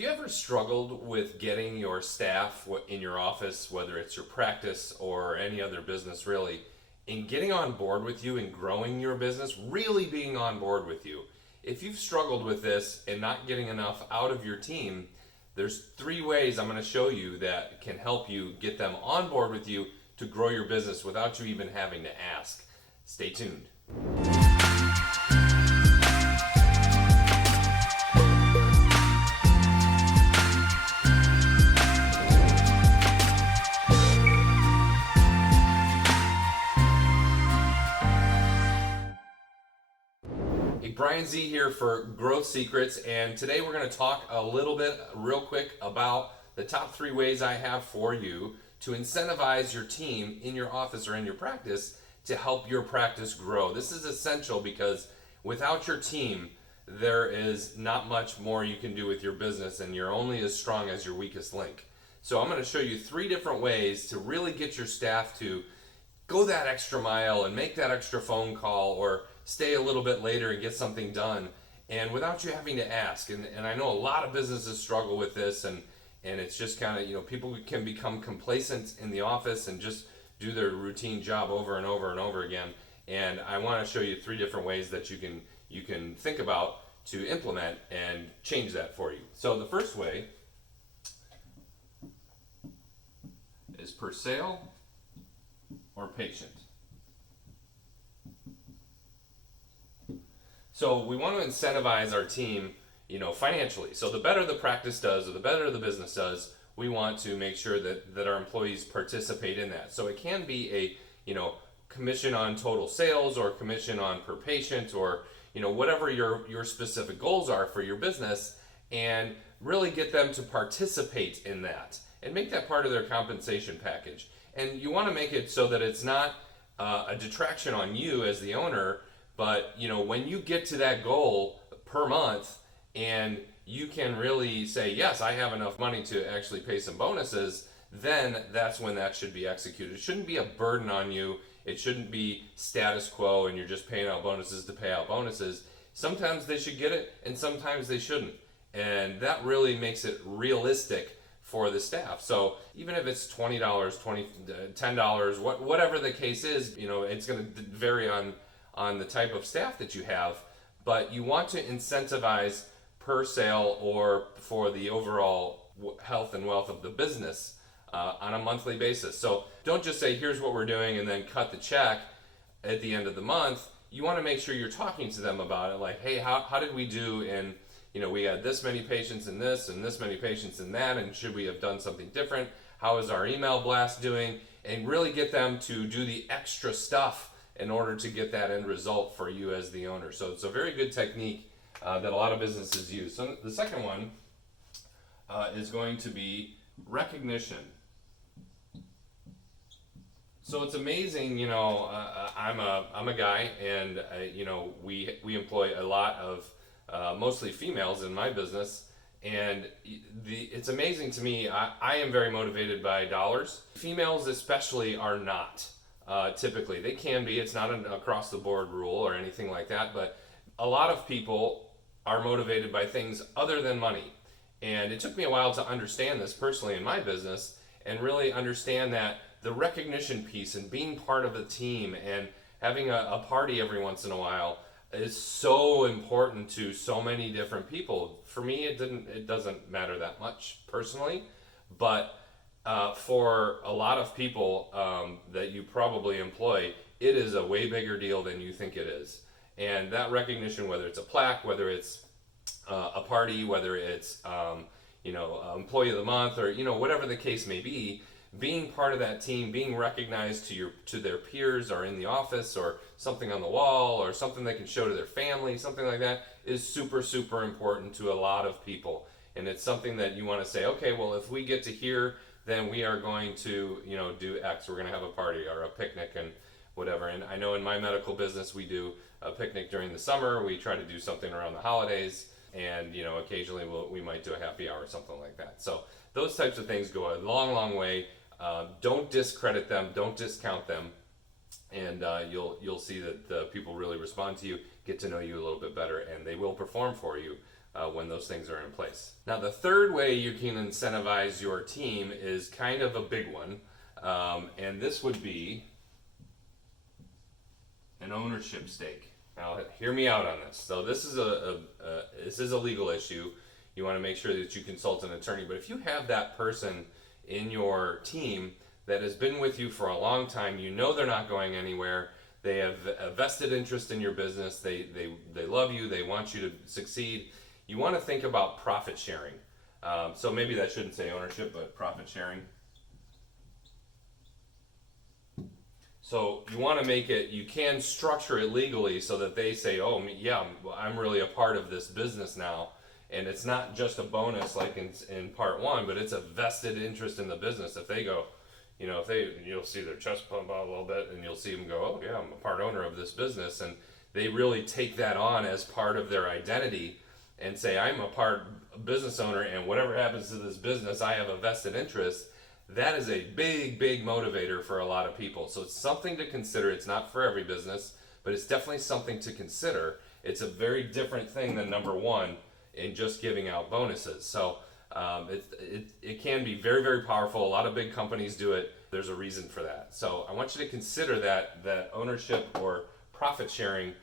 you ever struggled with getting your staff in your office, whether it's your practice or any other business really, in getting on board with you and growing your business, really being on board with you? If you've struggled with this and not getting enough out of your team, there's 3 ways I'm going to show you that can help you get them on board with you to grow your business without you even having to ask. Stay tuned. Hey, Bryan Z here for Growth Secrets, and today we're going to talk a little bit, real quick, about the top 3 ways I have for you to incentivize your team in your office or in your practice to help your practice grow. This is essential because without your team, there is not much more you can do with your business, and you're only as strong as your weakest link. So I'm going to show you 3 different ways to really get your staff to go that extra mile and make that extra phone call or stay a little bit later and get something done, and without you having to ask. And I know a lot of businesses struggle with this, and it's just kind of, people can become complacent in the office and just do their routine job over and over and over again. And I want to show you 3 different ways that you can think about to implement and change that for you. So the first way is per sale or patient. So we want to incentivize our team, financially. So the better the practice does, or the better the business does, we want to make sure that our employees participate in that. So it can be a, commission on total sales, or commission on per patient, or, whatever your specific goals are for your business, and really get them to participate in that and make that part of their compensation package. And you want to make it so that it's not a detraction on you as the owner. But, when you get to that goal per month and you can really say, yes, I have enough money to actually pay some bonuses, then that's when that should be executed. It shouldn't be a burden on you. It shouldn't be status quo and you're just paying out bonuses to pay out bonuses. Sometimes they should get it and sometimes they shouldn't. And that really makes it realistic for the staff. So even if it's $20, $10, whatever the case is, it's going to vary on the type of staff that you have, but you want to incentivize per sale or for the overall health and wealth of the business on a monthly basis. So don't just say, here's what we're doing, and then cut the check at the end of the month. You want to make sure you're talking to them about it, like, hey, how did we do in, we had this many patients in this and this many patients in that, and should we have done something different? How is our email blast doing? And really get them to do the extra stuff in order to get that end result for you as the owner. So it's a very good technique that a lot of businesses use. So the second one is going to be recognition. So it's amazing, I'm a guy, and we employ a lot of mostly females in my business, and it's amazing to me. I am very motivated by dollars. Females especially are not. Typically, they can be. It's not an across the board rule or anything like that, but a lot of people are motivated by things other than money. And it took me a while to understand this personally in my business, and really understand that the recognition piece and being part of a team and having a party every once in a while is so important to so many different people. For me, it doesn't matter that much personally, but for a lot of people that you probably employ, it is a way bigger deal than you think it is. And that recognition, whether it's a plaque, whether it's a party, whether it's employee of the month, or whatever the case may be, being part of that team, being recognized to their peers, or in the office, or something on the wall, or something they can show to their family, something like that, is super, super important to a lot of people. And it's something that you want to say, okay, well, if we get to here, then we are going to, do X. We're going to have a party or a picnic and whatever. And I know in my medical business, we do a picnic during the summer. We try to do something around the holidays, and occasionally we might do a happy hour or something like that. So those types of things go a long, long way. Don't discredit them. Don't discount them. And you'll see that the people really respond to you, get to know you a little bit better, and they will perform for you when those things are in place. Now, the third way you can incentivize your team is kind of a big one, and this would be an ownership stake. Now, hear me out on this. So this is a legal issue. You want to make sure that you consult an attorney. But if you have that person in your team that has been with you for a long time, you know they're not going anywhere. They have a vested interest in your business. They love you. They want you to succeed. You want to think about profit sharing. So maybe that shouldn't say ownership, but profit sharing. So you want to make it, you can structure it legally so that they say, oh yeah, I'm really a part of this business now. And it's not just a bonus like in part one, but it's a vested interest in the business. If they go, you'll see their chest pump out a little bit and you'll see them go, oh yeah, I'm a part owner of this business. And they really take that on as part of their identity and say, I'm a business owner, and whatever happens to this business, I have a vested interest. That is a big, big motivator for a lot of people. So it's something to consider. It's not for every business, but it's definitely something to consider. It's a very different thing than number one in just giving out bonuses. So it can be very, very powerful. A lot of big companies do it. There's a reason for that. So I want you to consider that ownership or profit sharing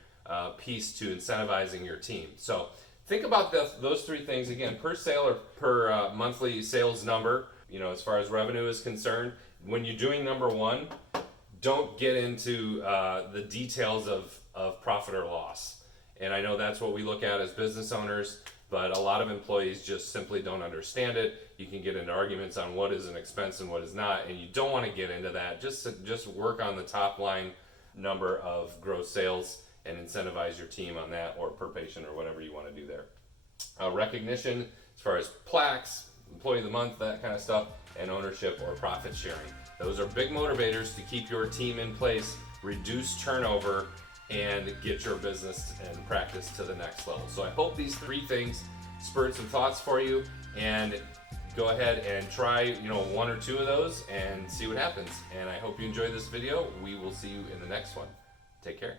piece to incentivizing your team. So think about those three things again: per sale or per monthly sales number. As far as revenue is concerned, when you're doing number one, don't get into the details of profit or loss. And I know that's what we look at as business owners, but a lot of employees just simply don't understand it. You can get into arguments on what is an expense and what is not, and you don't want to get into that. Just work on the top line number of gross sales and incentivize your team on that, or per patient, or whatever you want to do there. Recognition, as far as plaques, employee of the month, that kind of stuff, and ownership or profit sharing. Those are big motivators to keep your team in place, reduce turnover, and get your business and practice to the next level. So I hope these three things spurred some thoughts for you, and go ahead and try one or two of those and see what happens. And I hope you enjoyed this video. We will see you in the next one. Take care.